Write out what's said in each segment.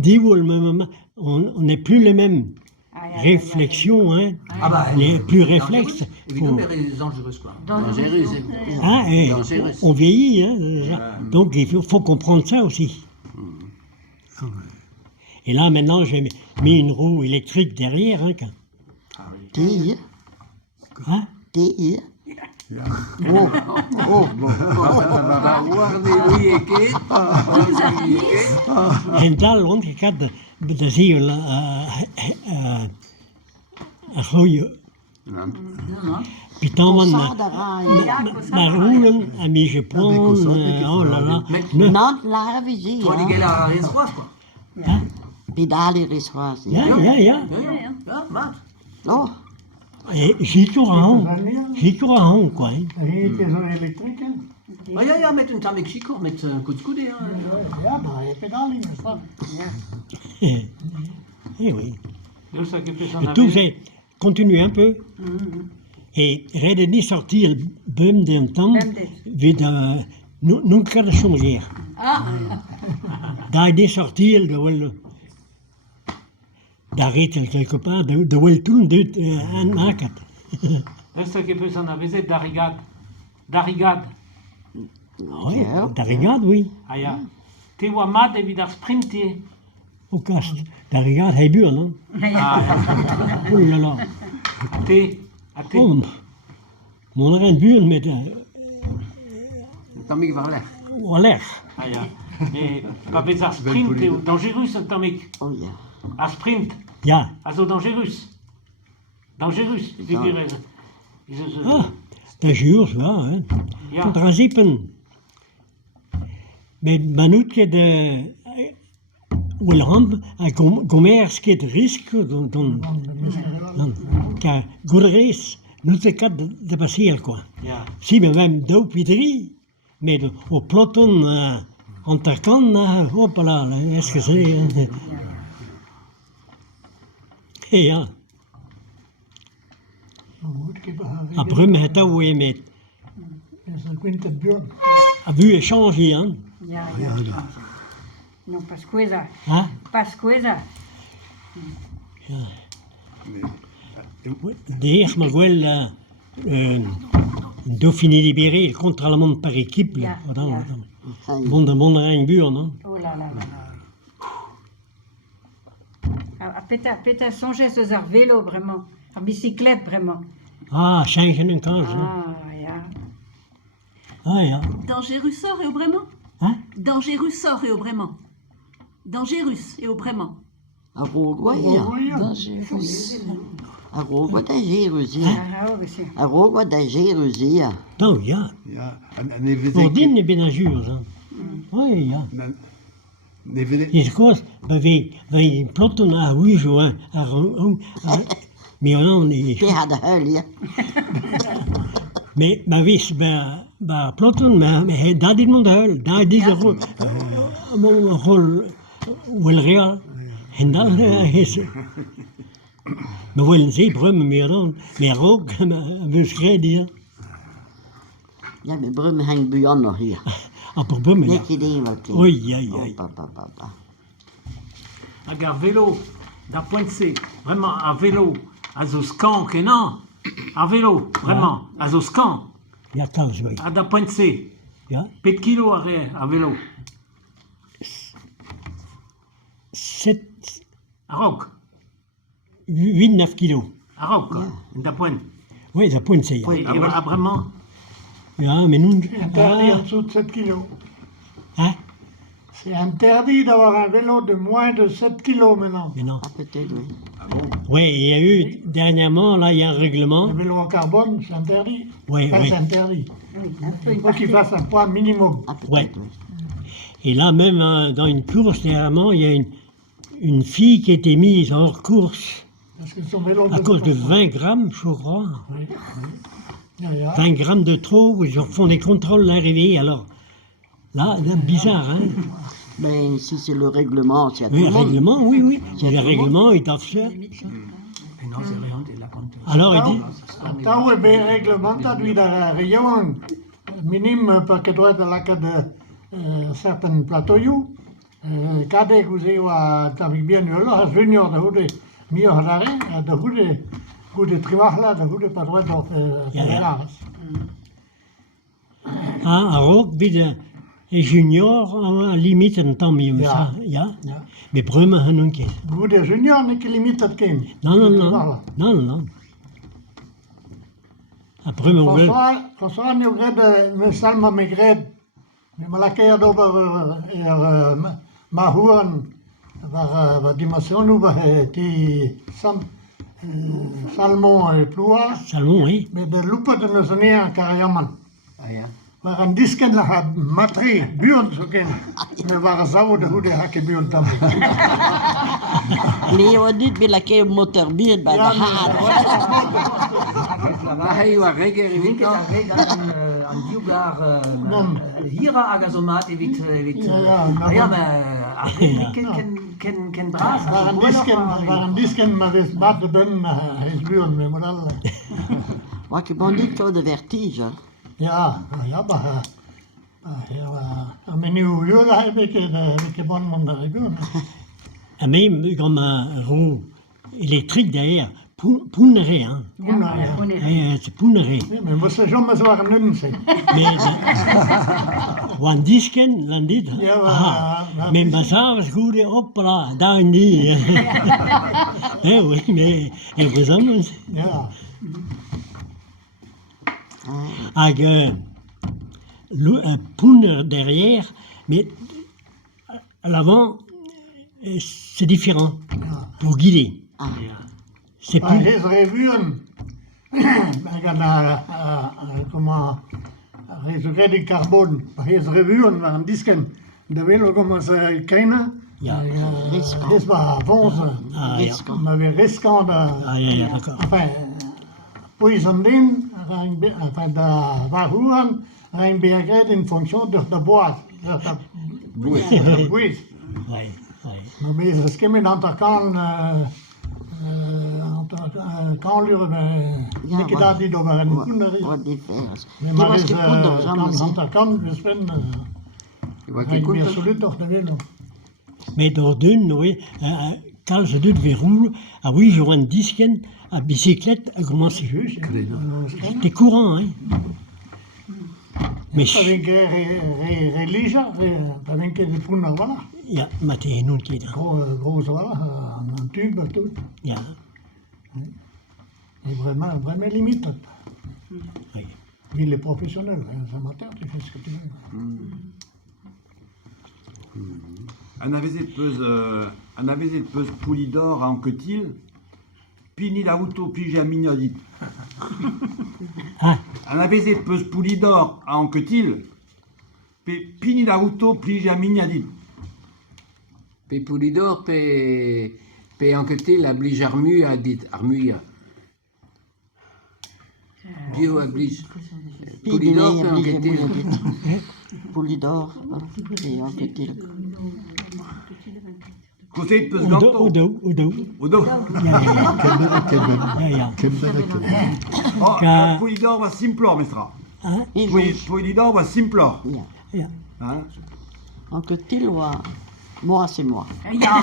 dit on n'est plus les mêmes réflexions, hein, les plus réflexes. Évidemment, mais dangereux, quoi. Dangereux. Hein, et Dangereux. on vieillit, hein, déjà. Donc il faut comprendre ça aussi. Et là, maintenant, j'ai mis une roue électrique derrière. Hein, Tige. hein? Tige. En daar rond, ik had de ziel groeien. Puis tant man na rouen a mi je prends, oh là là. Nant la visie. Toi, les gars, là, les trois, quoi. Hein? Pidali reswas. Ja. Ja, maat. Oh. Et j'y cours quoi. Hein. Rijden elektriek in? Ja, met een Mexico, met een koetskoede. Ja, maar je pedaling is dat. Eh oui. Et tout, c'est continue un peu. Et rede niet sortir bum d'un temps, wie de nunca de changer. Daar niet sortir, de wel d'arrêter quelque part, de wel tout dit aan maken. Esta que peut s'en aviser d'arrigade. D'arrigade. Oui, daar regarde, oui. Ah ja. Te wa mat e vid ar sprinter. Au kast, daar regarde, hij buurt, hè. Ah ja. Oh là là. A te. Oh, mon er een buurt met Tamik var ler. oleg. Ah ja. Mais pa vez ar sprint eo dangerus an tamek. Oh ja. Ar sprint. Ja. A zo dangerus. Dangerus. Ah, dat is juist, ja, hè. Ja. In principe, met Manoutje de Wilhelm, a commerce qui est de risque, dan car goederes, nous c'est quatre de passer, quoi. Ja. Si, mais même deux puis drie, mais au peloton, en tarkan, hop là, est-ce que c'est... Et ja, a Brum het ook weer met, is een Quintenburg. a vu échanger, hein. Ja. Non, Pasquesa. Hein? Pasquesa. De heer mag wel Dauphiné libéré, le contre-allemand par équipe, là. Ja. Bon een buur, non? Oh là là là. Peta songe eus ar vélo, vraiment. Ar bicyclette, vraiment. Ah, changen een kans, hein. Ja. Ah, ja. Dangerus sort et au Brément. Hein? Dangerus sort et au Brément. Dangerus et au Brément. A rogwa ja. A rogwa da Jerusia. Ah, oh, monsieur. A rogwa da Jerusia. Nou, ja. Ja, en even Voordien is bijna zuur, hè. Oh, ja. Je koos, wij in plotten à Huijo, hein. Mais on est... Die had de huil, ja. Maar wees bij plotten, maar daar dit moet huilen. Daar dit rol... rol... wel real. En dan is... We willen ze brummen meer dan. Maar ook, we schrijden. Ja, mijn brum hangt bij jou nog hier. Aber brummen, ja. Net idee wat die. Oei, ja. Hag ar vélo, da pointse, vraiment ar vélo, a zo skan kenan, ar vélo, vraiment, a zo skan, Ja, kans, oui. a da pointse, Ja. pet kilo ar vélo, 7, a rok, 8, 9 kilos. a rok, da point. Oui, ça pointe, c'est... Et a vraiment, Ja, mais nous... Interdit en dessous de 7 kilos. Hein? C'est interdit d'avoir un vélo de moins de 7 kilos maintenant. Mais non. Ah, peut-être, oui. Oui, il y a eu, dernièrement, là, il y a un règlement. Le vélo en carbone, c'est interdit. Oui, Enfin, oui. c'est interdit. Oui, un peu Il faut qu'il parfait. fasse un poids minimum. Ah, peut-être, Ouais. oui. Et là, même dans une course, dernièrement, il y a une fille qui a été mise hors course Parce que son vélo... à cause de 20 grammes, je crois. Oui. Ja, ja. 20 grammes de trop, ils font des contrôles à l'arrivée, alors... Là, bizarre, hein? Mais si c'est le règlement, c'est à tout Oui, le le monde. règlement, oui. C'est Le tout le règlement, ils doivent faire. Non, c'est rien, t'es là quand Alors, il dit... Então é bem reglementado e da região mínimo para que doit de la de certain plateau Kade kuziwa tamik bien yola junior da hude mio harare da hude trimahla da hude padroit of Ja, ja. Ferraris. Ook bij de junior, limite een tam je Ja. ja. Ja. Maar Brummen gaan een keer. Hude junior ne limitat kem. Non. À Brummen wel. François ne gred me salma me gred. Me malakeer dober mahuan var dimension over die salmon et ploa. Salon, hè. Met de loepen de neusonea karajaman. Ah ja. Maar een disken had matri, buurt zo ken. We waren zouden hoe de hakken buurt dan. Nee, we niet willen geen motorbier bij de haat. Hij was reger in winkel aan Diogar Hira agazomat evit ja maar ken braas. Waren disken maar is bad de ben is buurt met model. Maar ik ben niet zo de vertige. Ja, maar ja, maar nu jullie heb ik bon man daar buurt. En même comme un roue électrique derrière, pounéré, hein. C'est pounéré. Maar we zijn jamais zo aan nummer zijn. Mais one disken, dan dit. Ja, Mais ça was goed, hopla, daar in die. Oui, mais heureusement. Ja. Avec un pouner derrière, mais à l'avant, c'est différent pour guider. C'est Maar plus. his revuen. Ik ga comment resurrecting carbone. His revuen waren disken. De wil comme ça keine. Ja. His was avance. Ah, ja. Maar weer risquant de. Ja, d'accord. Enfin, poison din, enfin de vahuan, een beagret in fonction de bois. De bois. Oui. Maar bij het schimmen aan de kan leren ik dat niet over een koender. Wat divers. Maar Die was is gepoederd, zo aan de kan we spelen. Ik ben absoluut toch de willen. Mais dans d'une, oui, quand je dois verrouiller, ah oui, je vois un disque, à bicyclette, comment c'est juste. C'était courant, hein. Mais Dat vind ik religie, dat vind ik de poender, voilà. ja, maar tegen nun keer. Gros, voilà, un tube, tout. Ja, Et vraiment limite. oui. Lui, il est professionnel, les amateurs, tu fais ce que tu veux. Un avezet peus poulidor en ketil, pini la auto pija mignodit. Ah, Un avezet peus poulidor en ketil, pini la auto pija mignodit. Pe pulidor, pe anquetil oblige armuia dit, armuia. Bio oblige. Pulidor, pe anquetil. Polydor, et en fait-il. Koseit peus Odo. ganto. Odo. Ja. Oh, Ka- poulidor va simplor, mestra. Hein? Poulidor va simplor. Ja. Hein? En fait-il, moi, c'est moi. Ja.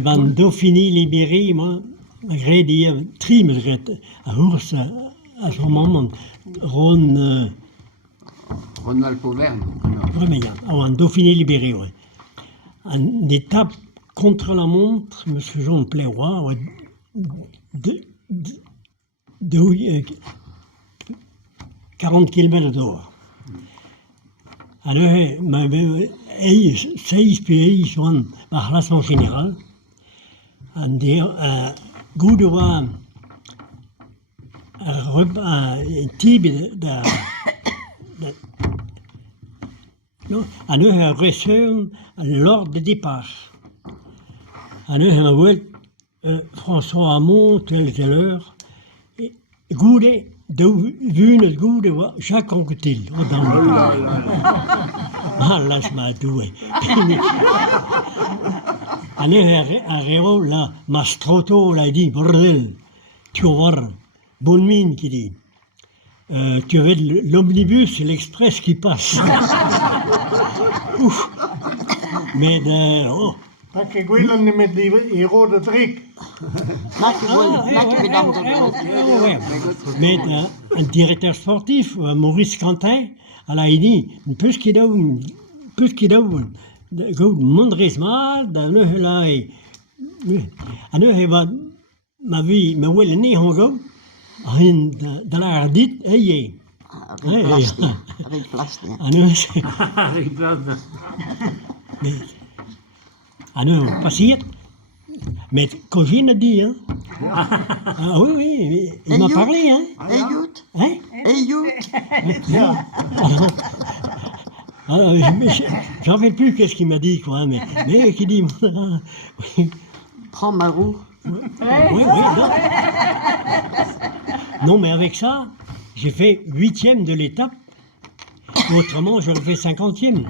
Van Dauphiné libéré, moi, malgré die trimmerret, à Hours, à ce moment, Ron, Ronald Pauverne. vraiment, en Dauphiné libéré, ouais. En étape contre la montre, M. Jean Pléroy, ouais, de 40 km d'or. Alors, il 6 pays sont par classement général. En goede was een type de en nu hebben we reçu lors de départ. En nu hebben we François Hamon, telle heure. Goede, de vune goede, Jacques Anquetil. Ah, laisse-moi douer. En nu arrivons là, Mastroto l'a dit, bordel, tu vas voir, bonne mine qui dit. Tu avais l'omnibus et l'express qui passe. Mais oh. Dat je willen niet met die rode trik. Maak je weer dan Mais un directeur sportif, Maurice Quentin, il dit, plus qu'il a goed mondres mal, dan hij ma vie, me wil niet gaan, en de la dit, hey. Avec plastic. Avec Vlad. Passeert met Cogine dit, hein. Ah oui, il m'a parlé, hein. Hey, Joet. Hein? Hey, Joet. Ja. Alors, j'en fais plus qu'est-ce qu'il m'a dit, quoi, mais qui dit, Prends ma roue. oui, non. Non, mais avec ça, j'ai fait 8e de l'étape. Autrement, j'aurais fait 50e.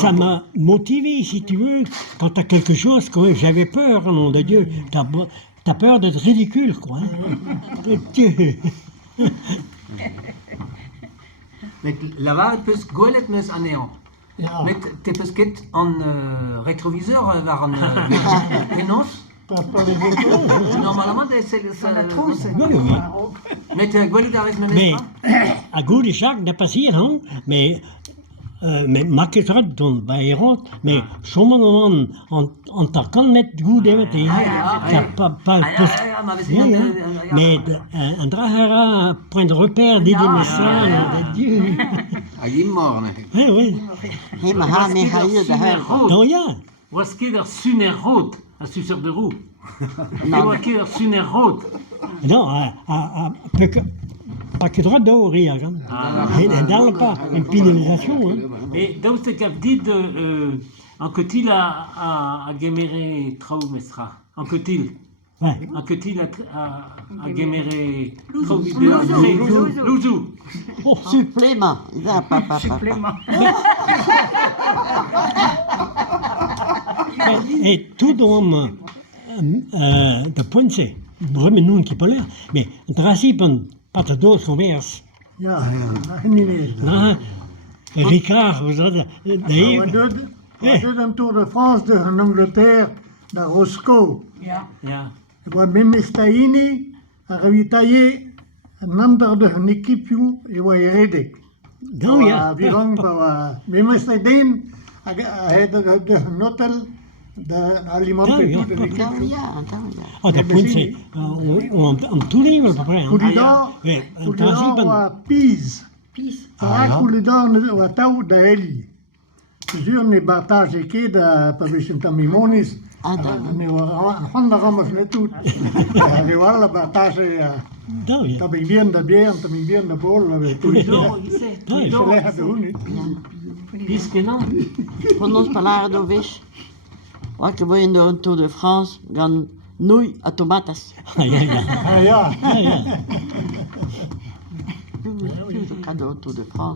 Ça m'a motivé, si tu veux. Quand tu as quelque chose, quand même, j'avais peur, au nom de Dieu. T'as peur d'être ridicule, quoi. Met lawaai plus goelet mes aneon. Ja. Met te pesket an rétroviseur waren Renault. Dat is wel eens goed. Normalement, c'est la trousse. Met goelet avec mes Mais, mesma. à goede zaak, dat passeert, hè. Mais, maak het eruit dan bij je rond. Maar sommige mannen aan de kant met goed hebben tegen. Mais un drahara point de repère des messages de Dieu. Morgen. Oui. Hé, maar ga mee, ga hier de huil. Donc, ja. Was keder suner rood, un suceur de roue. Non. Was keder suner rood. Non, pas que droit d'or, hier. Et dans pas une pénalisation. Et donc, c'est qu'à dit en que-il a géméré trau mestra. En que-il. Ouais. En que-il a géméré trau Louzou. Louzou. Supplément. Il va, papa. Supplément. Et tout homme de points, vraiment nous qui parlons, mais in principe, pas de dood geweest. Ja, niet lezen. Ricard, we zaten. We doen een Tour de France de Angleterre, de Roscoe. Ja. Ja. We hebben Staini ravitaillé een ander de een equipe en we reden. Nou ja. We moesten doen, de een hotel, de alimenten Ja, de Então, l'équipe. ja, então, ja. Oh, dat points, on tout livre, à peu près. Coulidor, Oui, in Coulidor principe. wa Pise. Pis. Para Coulidor wa tau da Eli. Zuur ne batage ke da pabishim tamimonis. Ne wa honda ramos ne tut. Ne wa la batage Nou ja. tabi bien da bien, tabi bien da bol, la Coulidor. Nee, Se legt de hoen niet. Puisque non. Prenons palabra do vez. Wat je wil door een Tour de France, gaan noei a tomatas. Ja, ja. Ah ja. Ja, ja. Cadeau Tour de France.